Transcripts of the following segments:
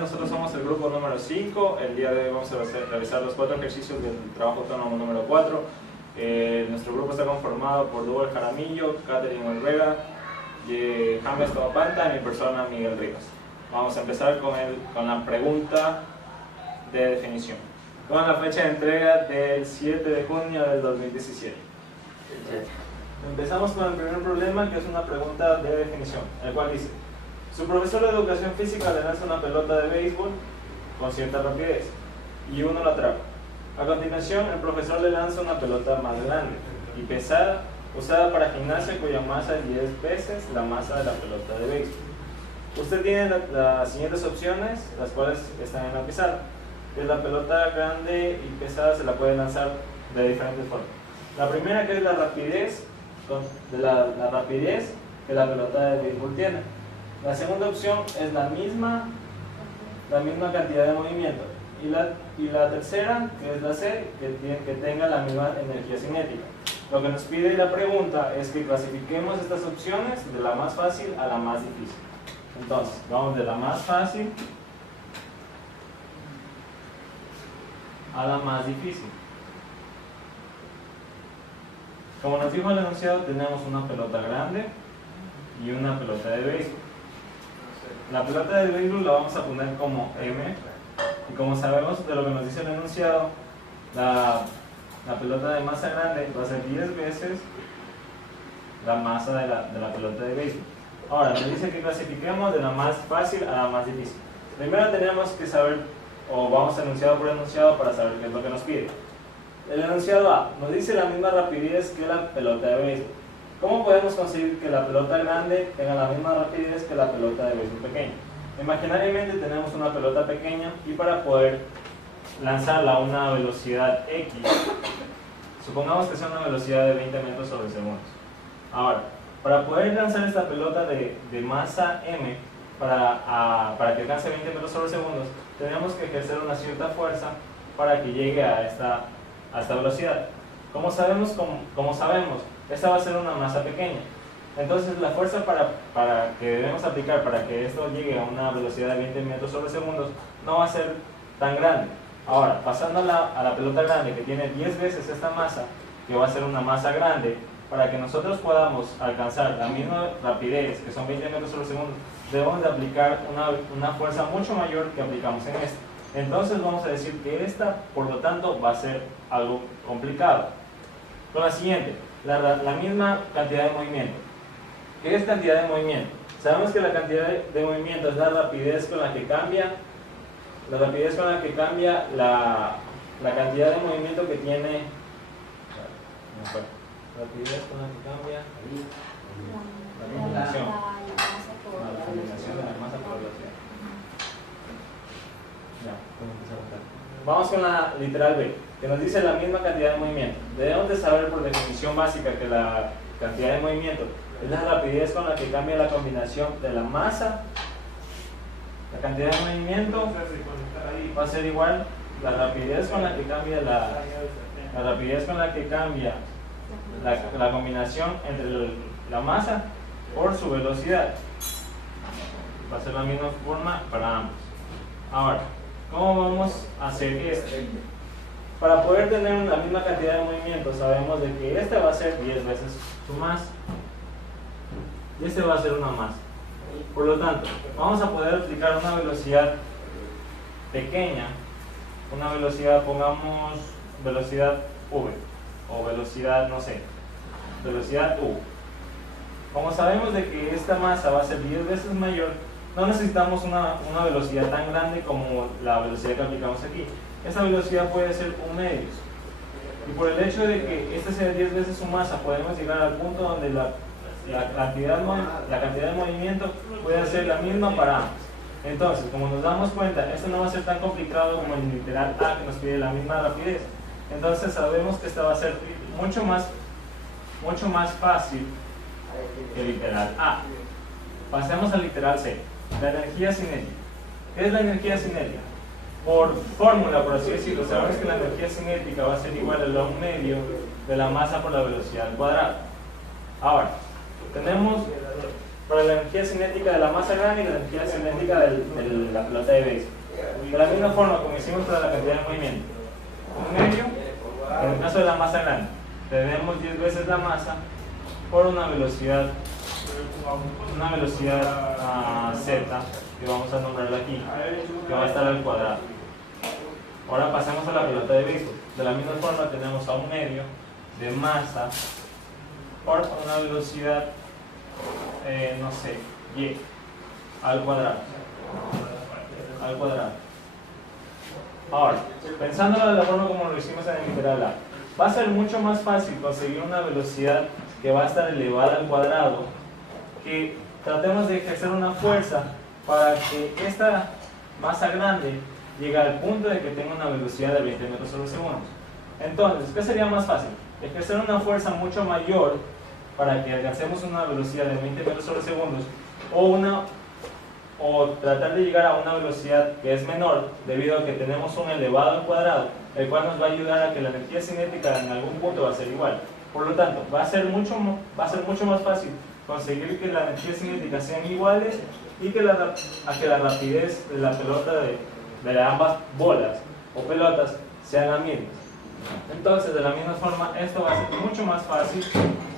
Nosotros somos el grupo número 5. El día de hoy vamos a realizar los 4 ejercicios del trabajo autónomo número 4. Nuestro grupo está conformado por Duval Jaramillo, Catherine Olvega, James Tomapanta y mi persona Miguel Rivas. Vamos a empezar con la pregunta de definición. Con la fecha de entrega del 7 de junio del 2017. Empezamos con el primer problema, que es una pregunta de definición, el cual dice: su profesor de educación física le lanza una pelota de béisbol con cierta rapidez y uno la atrapa. A continuación, el profesor le lanza una pelota más grande y pesada, usada para gimnasia, cuya masa es 10 veces la masa de la pelota de béisbol. Usted tiene las siguientes opciones, las cuales están en la pizarra. De la pelota grande y pesada se la puede lanzar de diferentes formas. La primera, que es la rapidez, la rapidez que la pelota de béisbol tiene. La segunda opción es la misma cantidad de movimiento. Y la tercera, que es la C, que tenga la misma energía cinética. Lo que nos pide la pregunta es que clasifiquemos estas opciones de la más fácil a la más difícil. Entonces, vamos de la más fácil a la más difícil. Como nos dijo el enunciado, tenemos una pelota grande y una pelota de béisbol. La pelota de béisbol la vamos a poner como M, y como sabemos de lo que nos dice el enunciado, la pelota de masa grande va a ser 10 veces la masa de la pelota de béisbol. Ahora, nos dice que clasifiquemos de la más fácil a la más difícil. Primero tenemos que saber, o vamos enunciado por enunciado para saber qué es lo que nos pide. El enunciado A nos dice la misma rapidez que la pelota de béisbol. ¿Cómo podemos conseguir que la pelota grande tenga la misma rapidez que la pelota de béisbol pequeña? Imaginariamente tenemos una pelota pequeña y para poder lanzarla a una velocidad X, supongamos que sea una velocidad de 20 metros sobre segundos. Ahora, para poder lanzar esta pelota de masa M para que alcance 20 metros sobre segundos, tenemos que ejercer una cierta fuerza para que llegue a esta velocidad. Como sabemos, esta va a ser una masa pequeña. Entonces la fuerza para que debemos aplicar para que esto llegue a una velocidad de 20 metros sobre segundos no va a ser tan grande. Ahora, pasando a la pelota grande, que tiene 10 veces esta masa, que va a ser una masa grande, para que nosotros podamos alcanzar la misma rapidez, que son 20 metros sobre segundos, debemos de aplicar una fuerza mucho mayor que aplicamos en esta. Entonces vamos a decir que esta, por lo tanto, va a ser algo complicado. Con la siguiente, la misma cantidad de movimiento. ¿Qué es cantidad de movimiento? Sabemos que la cantidad de movimiento es la rapidez con la que cambia la cantidad de movimiento que tiene. Rapidez con la que cambia la combinación de la masa por velocidad. Vamos con la literal B, que nos dice la misma cantidad de movimiento. Debemos de saber por definición básica que la cantidad de movimiento es la rapidez con la que cambia la combinación de la masa. La cantidad de movimiento va a ser igual la rapidez con la que cambia la combinación entre la masa por su velocidad. Va a ser la misma forma para ambos. Ahora, ¿cómo vamos a hacer esto? Para poder tener la misma cantidad de movimiento, sabemos de que este va a ser 10 veces su masa y este va a ser una masa. Por lo tanto, vamos a poder aplicar una velocidad pequeña, una velocidad, pongamos velocidad V o velocidad, no sé, velocidad U. Como sabemos de que esta masa va a ser 10 veces mayor, no necesitamos una velocidad tan grande como la velocidad que aplicamos aquí. Esta velocidad puede ser 1/2. Y por el hecho de que esta sea 10 veces su masa, podemos llegar al punto donde la cantidad de movimiento puede ser la misma para ambos. Entonces, como nos damos cuenta, esto no va a ser tan complicado como el literal A, que nos pide la misma rapidez. Entonces sabemos que esta va a ser mucho más fácil que el literal A. Pasemos al literal C, la energía cinética. ¿Qué es la energía cinética? Por fórmula, por así decirlo, sabemos que la energía cinética va a ser igual a la 1/2 de la masa por la velocidad al cuadrado. Ahora, tenemos para la energía cinética de la masa grande y la energía cinética de la pelota de béisbol. De la misma forma como hicimos para la cantidad de movimiento. Un medio, en el caso de la masa grande, tenemos 10 veces la masa por una velocidad z, que vamos a nombrarla aquí, que va a estar al cuadrado. Ahora pasemos a la pelota de béisbol. De la misma forma tenemos a un medio de masa por una velocidad, no sé, y al cuadrado. Ahora, pensándolo de la forma como lo hicimos en el literal A, va a ser mucho más fácil conseguir una velocidad que va a estar elevada al cuadrado, que tratemos de ejercer una fuerza para que esta masa grande llegue al punto de que tenga una velocidad de 20 metros sobre segundo. Entonces, ¿qué sería más fácil? Ejercer una fuerza mucho mayor para que alcancemos una velocidad de 20 metros sobre segundos, o tratar de llegar a una velocidad que es menor debido a que tenemos un elevado al cuadrado, el cual nos va a ayudar a que la energía cinética en algún punto va a ser igual. Por lo tanto, va a ser mucho más fácil conseguir que la energía cinética sean iguales y que la rapidez de la pelota de ambas bolas o pelotas sean las mismas. Entonces, de la misma forma, esto va a ser mucho más fácil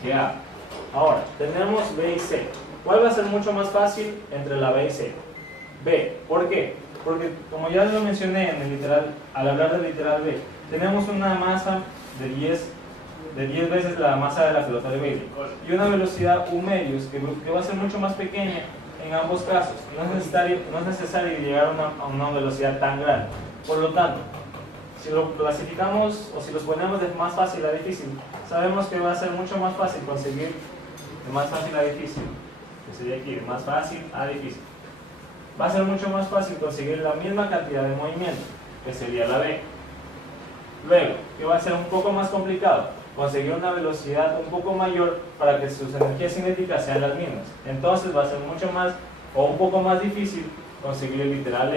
que A. Ahora, tenemos B y C. ¿Cuál va a ser mucho más fácil entre la B y C? B. ¿Por qué? Porque, como ya lo mencioné en el literal, al hablar del literal B, tenemos una masa de 10 veces la masa de la pelota de béisbol y una velocidad U medios que va a ser mucho más pequeña en ambos casos. No es necesario llegar a una velocidad tan grande. Por lo tanto, si lo clasificamos o si los ponemos de más fácil a difícil, sabemos que va a ser mucho más fácil conseguir de más fácil a difícil, que sería aquí, de más fácil a difícil. Va a ser mucho más fácil conseguir la misma cantidad de movimiento, que sería la B. Luego, que va a ser un poco más complicado, conseguir una velocidad un poco mayor para que sus energías cinéticas sean las mismas. Entonces va a ser mucho más o un poco más difícil conseguir el literal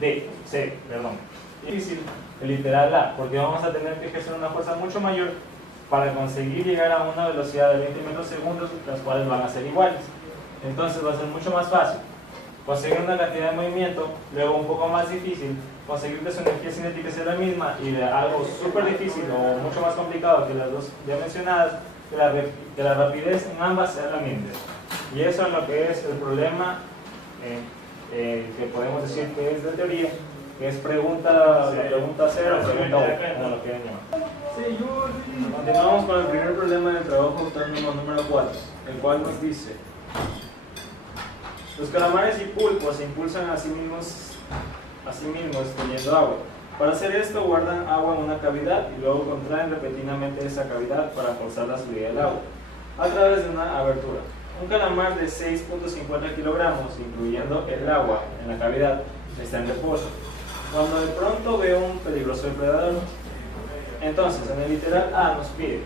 difícil el literal A, porque vamos a tener que ejercer una fuerza mucho mayor para conseguir llegar a una velocidad de 20 metros segundos, las cuales van a ser iguales. Entonces va a ser mucho más fácil conseguir una cantidad de movimiento, luego un poco más difícil conseguir que su energía cinética sea la misma, y de algo súper difícil o mucho más complicado que las dos ya mencionadas, que la rapidez en ambas sea la misma. Y eso es lo que es el problema que podemos decir que es de teoría, que es pregunta 0 o pregunta 1, como lo quieran llamar. Continuamos con el primer problema del trabajo autónomo número 4, el cual nos dice: los calamares y pulpos se impulsan a sí mismos teniendo agua. Para hacer esto, guardan agua en una cavidad y luego contraen repentinamente esa cavidad para forzar la salida del agua a través de una abertura. Un calamar de 6.50 kilogramos, incluyendo el agua en la cavidad, está en reposo, cuando de pronto ve un peligroso depredador. Entonces, en el literal A nos pide,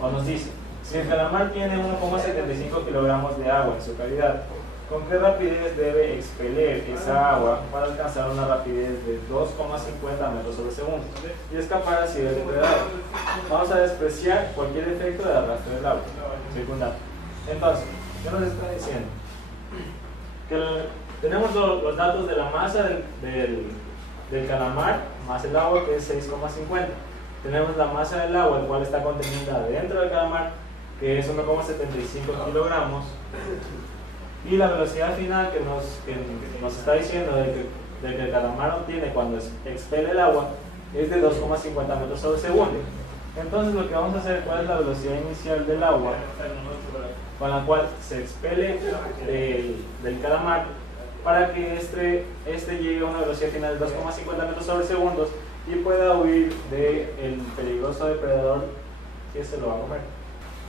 o nos dice, si el calamar tiene 1,75 kilogramos de agua en su cavidad, ¿con qué rapidez debe expeler esa agua para alcanzar una rapidez de 2,50 metros sobre segundo y escapar así del depredador? Vamos a despreciar cualquier efecto de arrastre del agua secundario. Entonces, ¿qué nos está diciendo? Que tenemos los datos de la masa del calamar más el agua, que es 6,50. Tenemos la masa del agua, el cual está contenida dentro del calamar, que es 1,75 kilogramos. Y la velocidad final que nos está diciendo de que el calamar obtiene cuando expele el agua es de 2,50 metros sobre segundo. Entonces, lo que vamos a hacer, ¿cuál es la velocidad inicial del agua con la cual se expele del calamar para que este llegue a una velocidad final de 2,50 metros sobre segundos y pueda huir del peligroso depredador que se lo va a comer?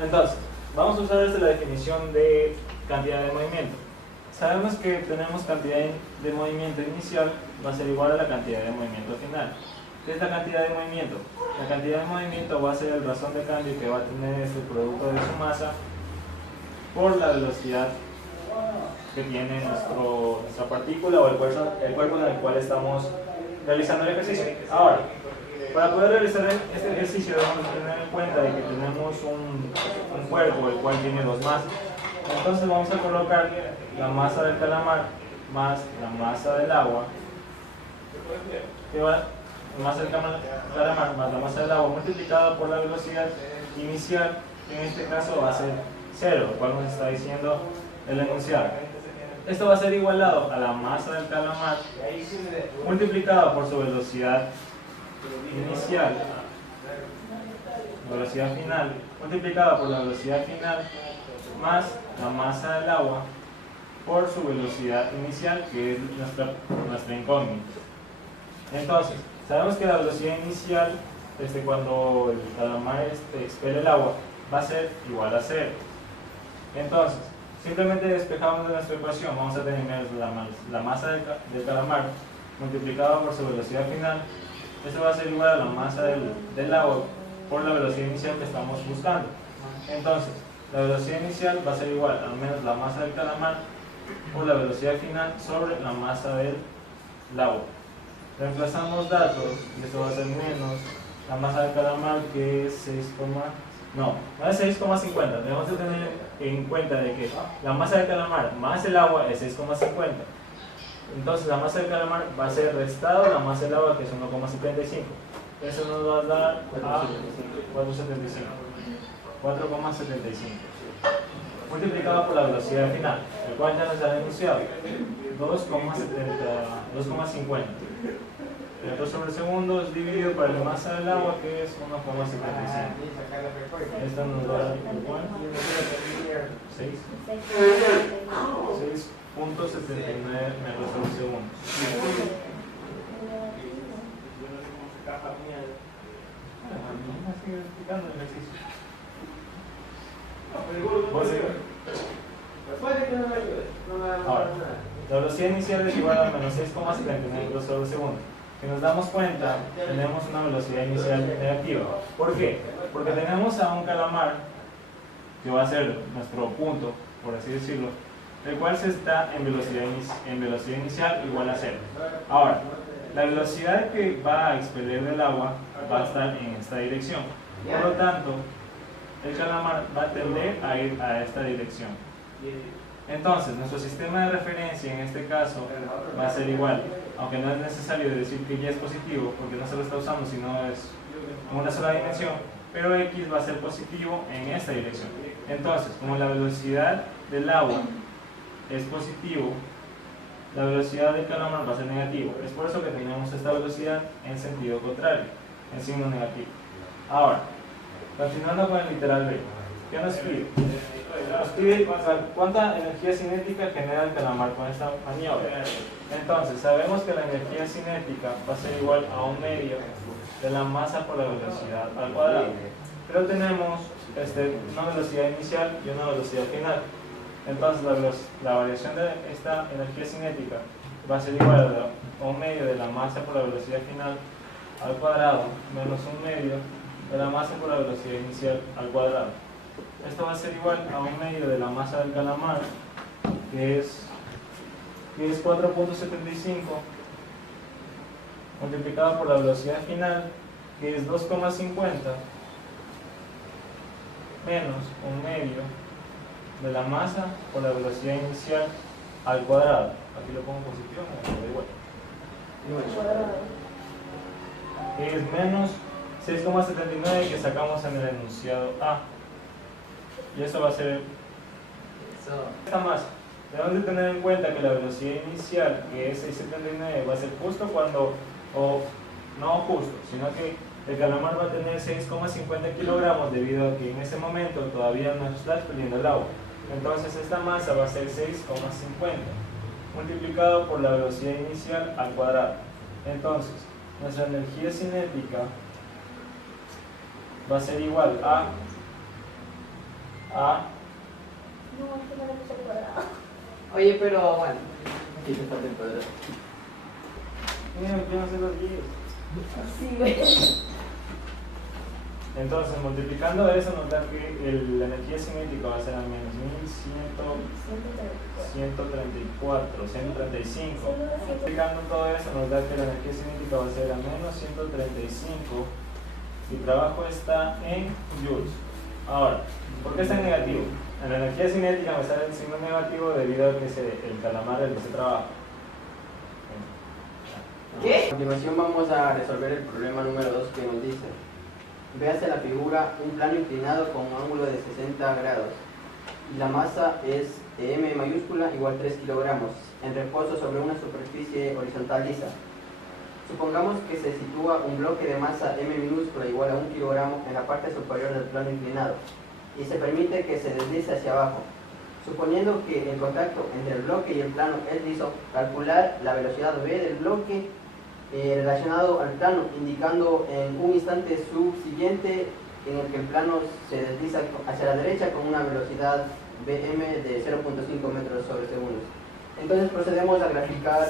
Entonces, vamos a usar la definición de cantidad de movimiento. Sabemos que tenemos cantidad de movimiento inicial va a ser igual a la cantidad de movimiento final. ¿Qué es la cantidad de movimiento? La cantidad de movimiento va a ser el razón de cambio que va a tener este producto de su masa por la velocidad que tiene nuestra partícula o el cuerpo en el cual estamos realizando el ejercicio. Ahora, para poder realizar este ejercicio debemos tener en cuenta de que tenemos un cuerpo el cual tiene dos masas. Entonces vamos a colocar la masa del calamar más la masa del agua, que va, la masa del calamar más la masa del agua multiplicada por la velocidad inicial, que en este caso va a ser 0, lo cual nos está diciendo el enunciado. Esto va a ser igualado a la masa del calamar multiplicada por su velocidad inicial, velocidad final, multiplicada por la velocidad final más la masa del agua por su velocidad inicial, que es nuestra incógnita. Entonces, sabemos que la velocidad inicial, cuando el calamar expele el agua, va a ser igual a 0. Entonces, simplemente despejamos de nuestra ecuación, vamos a tener la masa del calamar multiplicada por su velocidad final. Esto va a ser igual a la masa del agua por la velocidad inicial que estamos buscando. Entonces, la velocidad inicial va a ser igual a menos la masa del calamar por la velocidad final sobre la masa del agua. Reemplazamos datos y esto va a ser menos la masa del calamar, que es 6,50. Debemos de tener en cuenta de que la masa del calamar más el agua es 6,50. Entonces la masa del calamar va a ser restado la masa del agua, que es 1,75. Eso nos va a dar a 4,75 multiplicado por la velocidad final, el cual ya nos ha denunciado 2,50 metros sobre segundos dividido por la masa del agua, que es 1,75. Esto nos da igual 6,79 metros sobre segundos. Sigue explicando el ejercicio. Ahora, la velocidad inicial es igual a menos 6,79 metros sobre segundo. Si nos damos cuenta, tenemos una velocidad inicial negativa. ¿Por qué? Porque tenemos a un calamar, que va a ser nuestro punto, por así decirlo, el cual se está en velocidad inicial igual a 0. Ahora, la velocidad que va a expeler del agua va a estar en esta dirección. Por lo tanto, el calamar va a tender a ir a esta dirección. Entonces, nuestro sistema de referencia en este caso va a ser igual, aunque no es necesario decir que y es positivo, porque no se lo está usando, sino es en una sola dimensión, pero x va a ser positivo en esta dirección. Entonces, como la velocidad del agua es positivo, la velocidad del calamar va a ser negativo. Es por eso que tenemos esta velocidad en sentido contrario, en signo negativo. Ahora, continuando con el literal B, ¿qué nos pide? Nos pide cuánta energía cinética genera el calamar con esta maniobra. Entonces, sabemos que la energía cinética va a ser igual a 1/2 de la masa por la velocidad al cuadrado. Pero tenemos una velocidad inicial y una velocidad final. Entonces, la variación de esta energía cinética va a ser igual a 1/2 de la masa por la velocidad final al cuadrado menos 1/2 de la masa por la velocidad inicial al cuadrado. Esto va a ser igual a 1/2 de la masa del calamar, que es 4,75 multiplicado por la velocidad final, que es 2,50 menos 1/2 de la masa por la velocidad inicial al cuadrado. Aquí lo pongo positivo, me da igual. Que es menos 6,79 que sacamos en el enunciado A. Y eso va a ser esta masa. Debemos de tener en cuenta que la velocidad inicial, que es 6,79, va a ser justo cuando, o no justo, sino que el calamar va a tener 6,50 kilogramos debido a que en ese momento todavía no está expeliendo el agua. Entonces esta masa va a ser 6,50 multiplicado por la velocidad inicial al cuadrado. Entonces, nuestra energía cinética va a ser igual a No, es que no le puse el cuadrado. Oye, pero bueno. Aquí te falta el cuadrado. Mira, yo no sé los guíos. Sí, güey. Entonces, multiplicando eso nos da que la energía cinética va a ser a menos 135. Multiplicando todo eso nos da que la energía cinética va a ser a menos 135. Y trabajo está en joules. Ahora, ¿por qué está en negativo? En la energía cinética me sale el signo negativo debido a que el calamar realice trabajo. ¿Qué? A continuación vamos a resolver el problema número 2 que nos dice: véase la figura, un plano inclinado con un ángulo de 60 grados y la masa es M mayúscula igual 3 kilogramos en reposo sobre una superficie horizontal lisa. Supongamos que se sitúa un bloque de masa M minúscula igual a 1 kilogramo en la parte superior del plano inclinado y se permite que se deslice hacia abajo. Suponiendo que el contacto entre el bloque y el plano es liso, calcular la velocidad v del bloque relacionado al plano, indicando en un instante subsiguiente en el que el plano se desliza hacia la derecha con una velocidad Vm de 0.5 metros sobre segundos. Entonces procedemos a graficar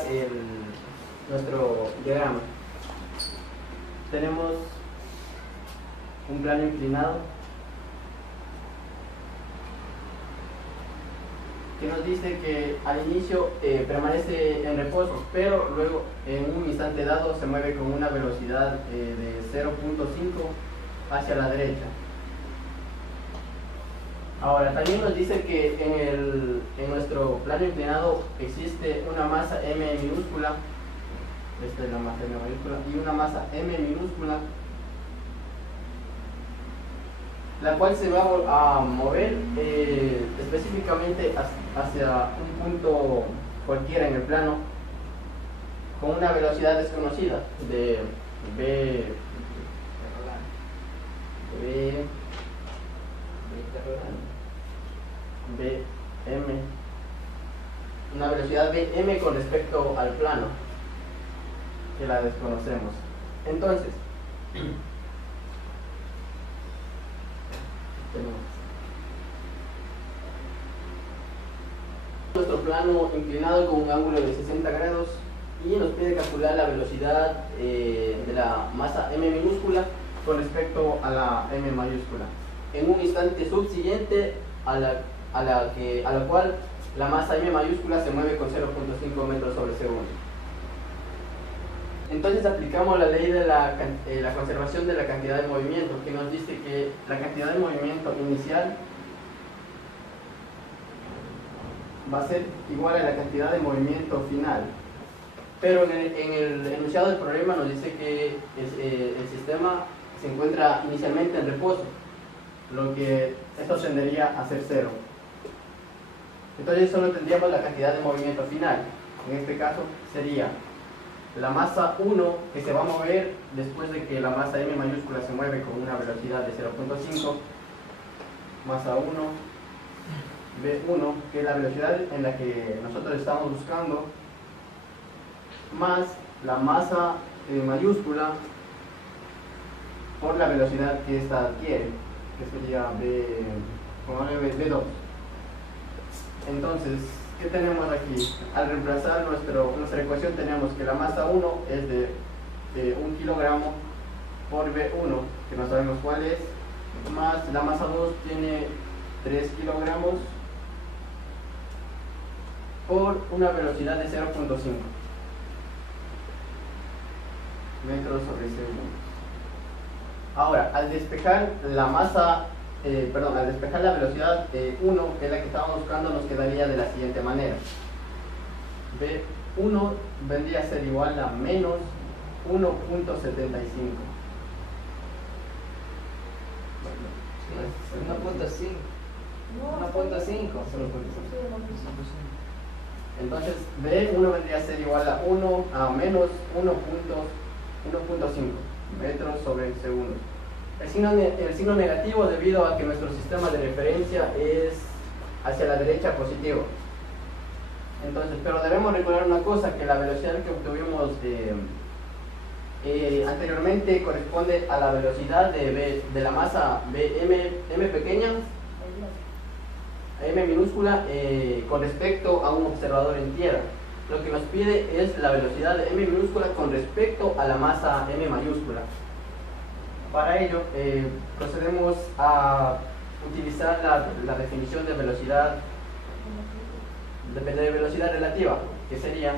nuestro diagrama. Tenemos un plano inclinado que nos dice que al inicio permanece en reposo, pero luego en un instante dado se mueve con una velocidad de 0.5 hacia la derecha. Ahora, también nos dice que en nuestro plano inclinado existe una masa M minúscula, esta es la masa M mayúscula, y una masa M minúscula, la cual se va a mover específicamente hacia un punto cualquiera en el plano con una velocidad desconocida de Vm, una velocidad Vm con respecto al plano, que la desconocemos. Entonces, nuestro plano inclinado con un ángulo de 60 grados y nos pide calcular la velocidad de la masa M minúscula con respecto a la M mayúscula en un instante subsiguiente a la cual la masa M mayúscula se mueve con 0.5 metros sobre segundo. Entonces aplicamos la ley de la conservación de la cantidad de movimiento, que nos dice que la cantidad de movimiento inicial va a ser igual a la cantidad de movimiento final. Pero en el enunciado del problema nos dice que el sistema se encuentra inicialmente en reposo, lo que esto tendería a ser cero. Entonces solo tendríamos la cantidad de movimiento final. En este caso sería la masa 1 que se va a mover después de que la masa M mayúscula se mueve con una velocidad de 0.5, masa 1, V1, que es la velocidad en la que nosotros estamos buscando, más la masa mayúscula por la velocidad que ésta adquiere, que sería V2. Entonces, ¿qué tenemos aquí? Al reemplazar nuestra ecuación tenemos que la masa 1 es de 1 kilogramo por V1, que no sabemos cuál es, más la masa 2 tiene 3 kilogramos por una velocidad de 0.5 metros sobre segundo. Ahora, al despejar la masa, al despejar la velocidad 1, que es la que estábamos buscando, nos quedaría de la siguiente manera. V1 vendría a ser igual a menos 1.75. 1.5. Entonces V1 vendría a ser igual a menos 1.5 metros sobre segundo. El signo negativo debido a que nuestro sistema de referencia es hacia la derecha positivo. Entonces, pero debemos recordar una cosa, que la velocidad que obtuvimos anteriormente corresponde a la velocidad de la masa M pequeña, M minúscula, con respecto a un observador en tierra. Lo que nos pide es la velocidad de M minúscula con respecto a la masa M mayúscula. Para ello, procedemos a utilizar la definición de velocidad relativa, que sería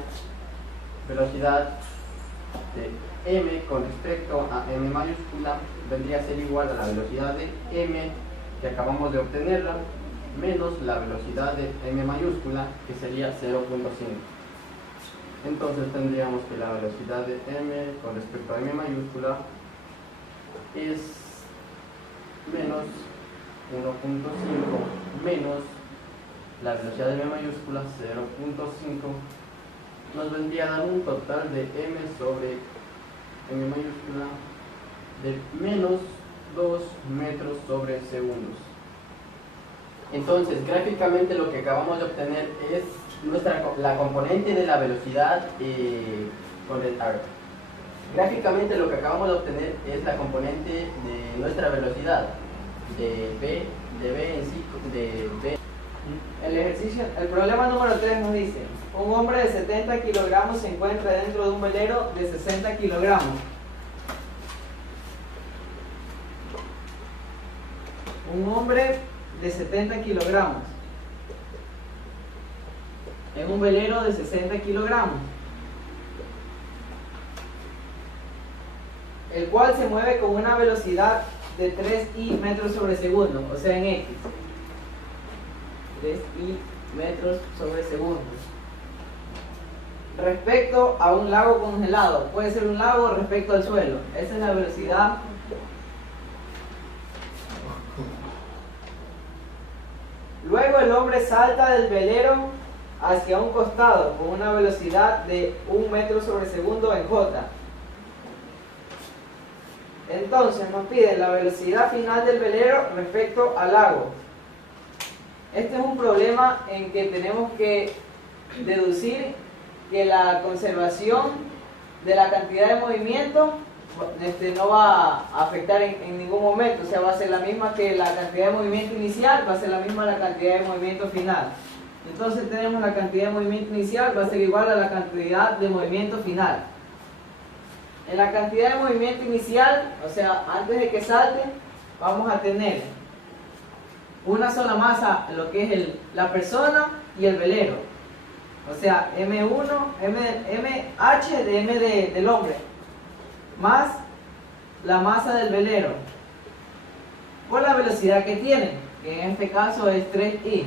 velocidad de M con respecto a M mayúscula vendría a ser igual a la velocidad de M que acabamos de obtenerla, menos la velocidad de m mayúscula, que sería 0.5. Entonces tendríamos que la velocidad de m con respecto a m mayúscula es menos 1.5 menos la velocidad de m mayúscula 0.5, nos vendría a dar un total de m sobre m mayúscula de menos 2 metros sobre segundos. Entonces, gráficamente lo que acabamos de obtener es la componente de la velocidad con el arco. Gráficamente lo que acabamos de obtener es la componente de nuestra velocidad de b en sí, de b. El problema número 3 nos dice: un hombre de 70 kilogramos se encuentra dentro de un velero de 60 kilogramos. Un hombre de 70 kilogramos en un velero de 60 kilogramos, el cual se mueve con una velocidad de 3i metros sobre segundo, o sea en x. 3i metros sobre segundo. Respecto a un lago congelado, puede ser un lago respecto al suelo. Esa es la velocidad. Luego el hombre salta del velero hacia un costado con una velocidad de 1 metro sobre segundo en j. Entonces nos piden la velocidad final del velero respecto al lago. Este es un problema en que tenemos que deducir que la conservación de la cantidad de movimiento no va a afectar en ningún momento, o sea, va a ser la misma que la cantidad de movimiento inicial, va a ser la misma la cantidad de movimiento final. Entonces tenemos la cantidad de movimiento inicial va a ser igual a la cantidad de movimiento final. En la cantidad de movimiento inicial, o sea, antes de que salte, vamos a tener una sola masa, lo que es la persona y el velero. O sea, M1, MH de M del hombre, más la masa del velero, por la velocidad que tiene, que en este caso es 3i,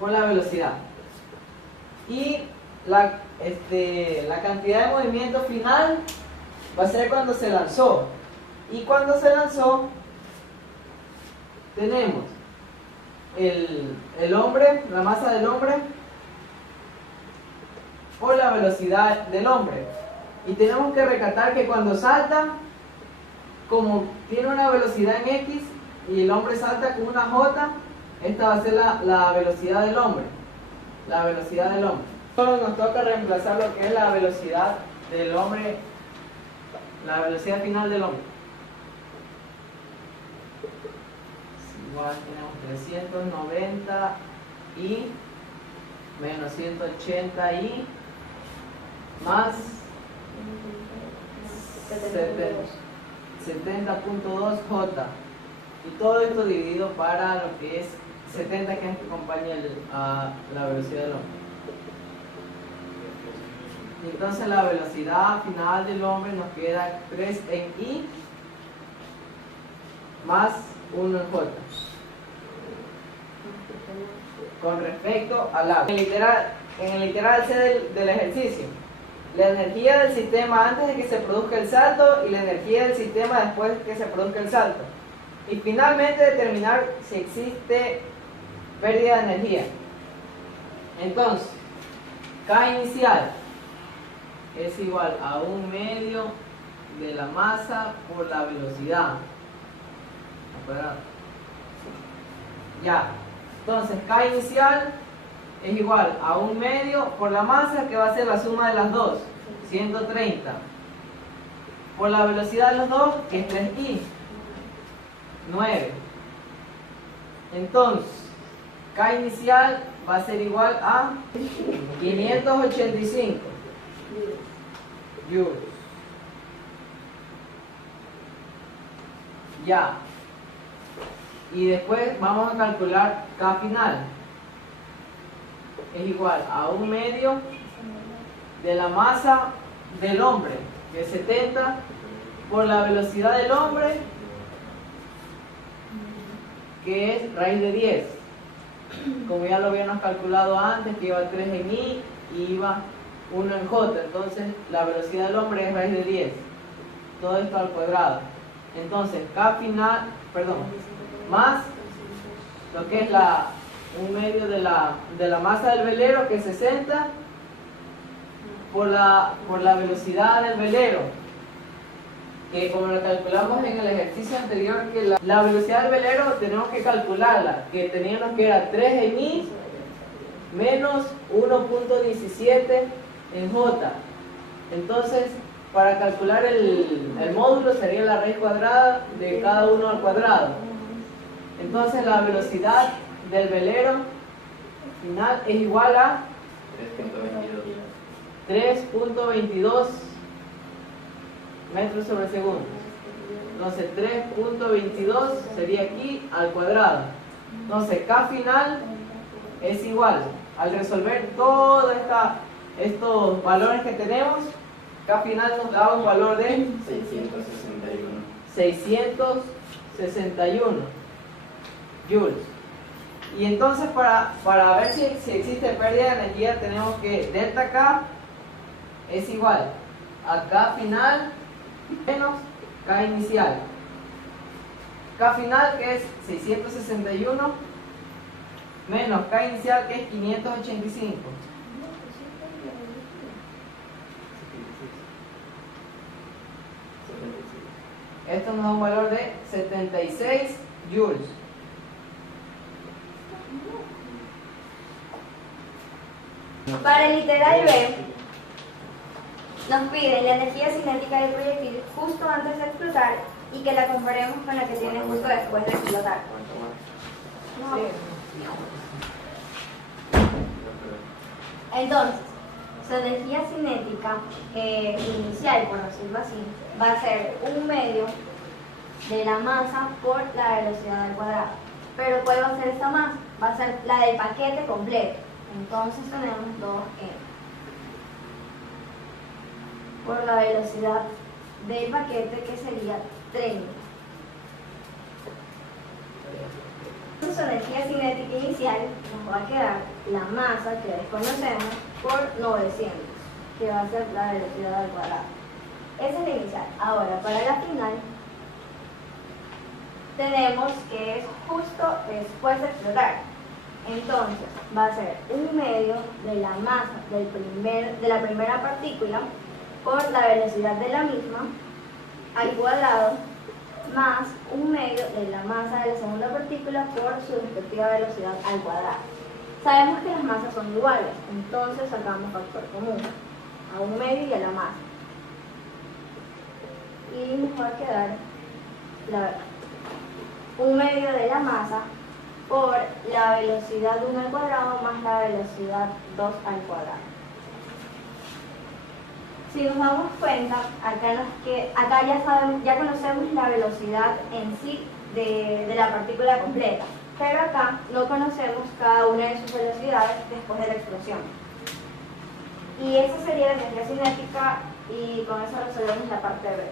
por la velocidad. Y la cantidad de movimiento final va a ser cuando se lanzó. Y cuando se lanzó, tenemos el hombre, la masa del hombre, por la velocidad del hombre. Y tenemos que recatar que cuando salta, como tiene una velocidad en x y el hombre salta con una j, esta va a ser la velocidad del hombre. La velocidad del hombre. Solo nos toca reemplazar lo que es la velocidad del hombre, la velocidad final del hombre. Igual tenemos 390 y menos 180 y más 70.2 j, y todo esto dividido para lo que es 70, que es que acompaña a la velocidad del hombre. Entonces la velocidad final del hombre nos queda 3 en i más 1 en j con respecto al agua. En el literal C del ejercicio, la energía del sistema antes de que se produzca el salto y la energía del sistema después de que se produzca el salto. Y finalmente determinar si existe pérdida de energía. Entonces, K inicial es igual a 1 medio de la masa por la velocidad. Ya. Entonces, K inicial es igual a 1 medio por la masa, que va a ser la suma de las dos, 130. Por la velocidad de los dos, que es 3i, 9. Entonces, K inicial va a ser igual a 585 joules. Ya. Y después vamos a calcular K final. Es igual a 1 medio de la masa del hombre, que es 70, por la velocidad del hombre, que es raíz de 10. Como ya lo habíamos calculado antes, que iba 3 en I y iba 1 en J. Entonces la velocidad del hombre es raíz de 10. Todo esto al cuadrado. Entonces K final, más lo que es un medio de la masa del velero, que es 60, por la velocidad del velero, que como lo calculamos en el ejercicio anterior, que la velocidad del velero tenemos que calcularla, que teníamos que era 3 en I menos 1.17 en J. Entonces, para calcular el módulo sería la raíz cuadrada de cada uno al cuadrado. Entonces la velocidad del velero final es igual a 3.22 metros sobre segundo. Entonces 3.22 sería aquí al cuadrado. Entonces K final es igual, al resolver todos estos valores que tenemos, K final nos da un valor de 661 joules. Y entonces para ver si existe pérdida de energía, tenemos que delta K es igual a K final menos K inicial. K final, que es 661, menos K inicial, que es 585. Esto nos da un valor de 76 joules. Para el literal B, nos piden la energía cinética del proyectil justo antes de explotar y que la comparemos con la que tiene justo después de explotar. Entonces, su energía cinética inicial, por decirlo así, va a ser 1/2 de la masa por la velocidad al cuadrado. Pero ¿cuál va a ser esta masa? Va a ser la del paquete completo. Entonces tenemos 2m por la velocidad del paquete, que sería 30. Su energía cinética inicial nos va a quedar la masa que desconocemos por 900, que va a ser la velocidad al cuadrado. Esa es la inicial. Ahora, para la final, tenemos que es justo después de explotar. Entonces, va a ser 1/2 de la masa de la primera partícula por la velocidad de la misma al cuadrado, más 1/2 de la masa de la segunda partícula por su respectiva velocidad al cuadrado. Sabemos que las masas son iguales, entonces sacamos factor común a 1/2 y a la masa. Y nos va a quedar 1/2 de la masa por la velocidad 1 al cuadrado más la velocidad 2 al cuadrado. Si nos damos cuenta, acá ya conocemos la velocidad en sí de la partícula completa, pero acá no conocemos cada una de sus velocidades después de la explosión. Y esa sería la energía cinética, y con eso resolvemos la parte B.